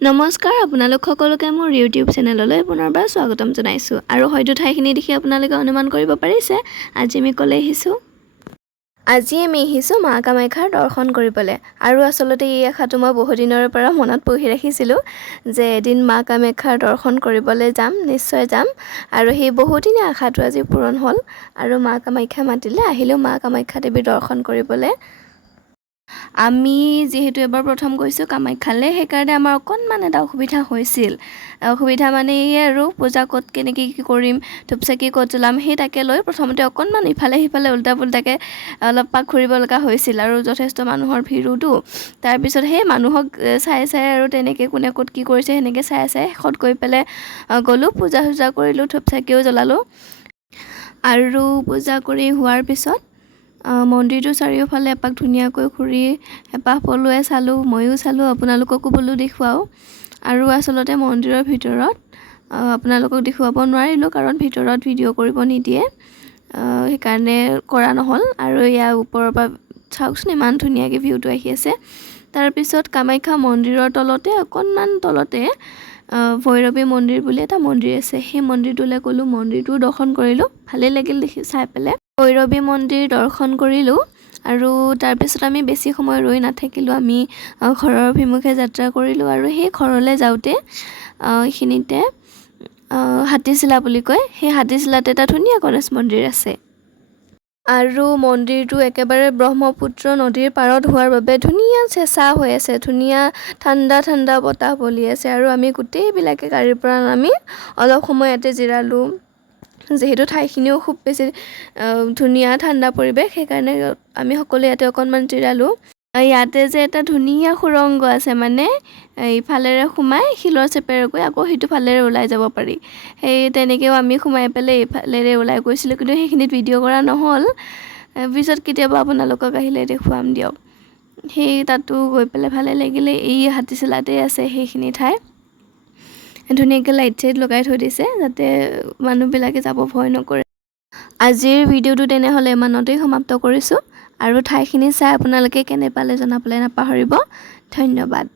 নমস্কাৰ আপোনালোক সকলোকে মোৰ ইউটিউব চেনেললৈ পুনৰবাৰ স্বাগতম জনাইছোঁ আৰু হয়তো ঠাইখিনি দেখি আপোনালোকে অনুমান কৰিব পাৰিছে আজি আমি ক'লৈ আহিছোঁ। আজি আমি আহিছোঁ মা কামাখ্যাৰ দৰ্শন কৰিবলৈ আৰু আচলতে এই আশাটো মই বহুদিনৰ পৰা মনত পুহি ৰাখিছিলোঁ যে এদিন মা কামাখ্যাৰ দৰ্শন কৰিবলৈ যাম, নিশ্চয় যাম আৰু সেই বহুদিনীয়া আশাটো আজি পূৰণ হ'ল আৰু মা কামাখ্যা মাতিলে আহিলোঁ মা কামাখ্যা দেৱীৰ দৰ্শন কৰিবলৈ। আমি যেহেতু এবাৰ প্ৰথম গৈছোঁ কামাখ্যালৈ সেইকাৰণে আমাৰ অকণমান এটা অসুবিধা হৈছিল। অসুবিধা মানে এই আৰু পূজা ক'ত কেনেকৈ কি কৰিম, ধূপচাকি ক'ত জ্বলাম সেই তাকে লৈ প্ৰথমতে অকণমান ইফালে সিফালে উল্টা পুল্টাকৈ অলপ পাক ঘূৰিব লগা হৈছিল আৰু যথেষ্ট মানুহৰ ভিৰোতো। তাৰপিছত সেই মানুহক চাই চাই আৰু তেনেকৈ কোনে ক'ত কি কৰিছে সেনেকৈ চাই চাই শেষত গৈ পেলাই গ'লোঁ, পূজা চূজা কৰিলোঁ, ধূপচাকিও জ্বলালোঁ আৰু পূজা কৰি হোৱাৰ পিছত মন্দিৰটো চাৰিওফালে এপাক ধুনীয়াকৈ ঘূৰি এপাহ পলুৱাই চালোঁ, ময়ো চালোঁ, আপোনালোককো বোলো দেখুৱাওঁ। আৰু আচলতে মন্দিৰৰ ভিতৰত আপোনালোকক দেখুৱাব নোৱাৰিলোঁ কাৰণ ভিতৰত ভিডিঅ' কৰিব নিদিয়ে, সেইকাৰণে কৰা নহ'ল। আৰু ইয়াৰ ওপৰৰ পৰা চাওকচোন ইমান ধুনীয়াকৈ ভিউটো আহি আছে। তাৰপিছত কামাখ্যা মন্দিৰৰ তলতে অকণমান তলতে ভৈৰৱী মন্দিৰ বুলি এটা মন্দিৰ আছে, সেই মন্দিৰটোলৈ গ'লোঁ, মন্দিৰটো দৰ্শন কৰিলোঁ, ভালেই লাগিল দেখি চাই পেলাই। ভৈৰৱী মন্দিৰ দৰ্শন কৰিলোঁ আৰু তাৰপিছত আমি বেছি সময় ৰৈ নাথাকিলোঁ, আমি ঘৰৰ অভিমুখে যাত্ৰা কৰিলোঁ আৰু সেই ঘৰলৈ যাওঁতে এইখিনিতে হাতীচিলা বুলি কয়, সেই হাতীচিলাতে এটা ধুনীয়া গণেশ মন্দিৰ আছে আৰু মন্দিৰটো একেবাৰে ব্ৰহ্মপুত্ৰ নদীৰ পাৰত হোৱাৰ বাবে ধুনীয়া চেঁচা হৈ আছে, ধুনীয়া ঠাণ্ডা ঠাণ্ডা বতাহ বলি আছে আৰু আমি গোটেইবিলাকে গাড়ীৰ পৰা নামি অলপ সময় ইয়াতে জিৰালোঁ। যিহেতু ঠাইখিনিও খুব বেছি ধুনীয়া ঠাণ্ডা পৰিৱেশ সেইকাৰণে আমি সকলোৱে ইয়াতে অকণমান জিৰালোঁ। ইয়াতে যে এটা ধুনীয়া সুৰংগ আছে, মানে ইফালেৰে সোমাই শিলৰ চেপেৰে গৈ আকৌ সেইটো ফালেৰে ওলাই যাব পাৰি, সেই তেনেকৈও আমি সোমাই পেলাই এইফালেৰে ওলাই গৈছিলোঁ, কিন্তু সেইখিনিত ভিডিঅ' কৰা নহ'ল। পিছত কেতিয়াবা আপোনালোকক আহিলে দেখুৱাম দিয়ক। সেই তাতো গৈ পেলাই ভালে লাগিলে। এই হাতীচিলাতে আছে সেইখিনি ঠাই, ধুনীয়াকৈ লাইট চাইট লগাই থৈ দিছে যাতে মানুহবিলাকে যাব ভয় নকৰে। আজিৰ ভিডিঅ'টো তেনেহ'লে ইমানতেই সমাপ্ত কৰিছোঁ আৰু ঠাইখিনি চাই আপোনালোকে কেনে পালে জনাবলৈ নাপাহৰিব। ধন্যবাদ।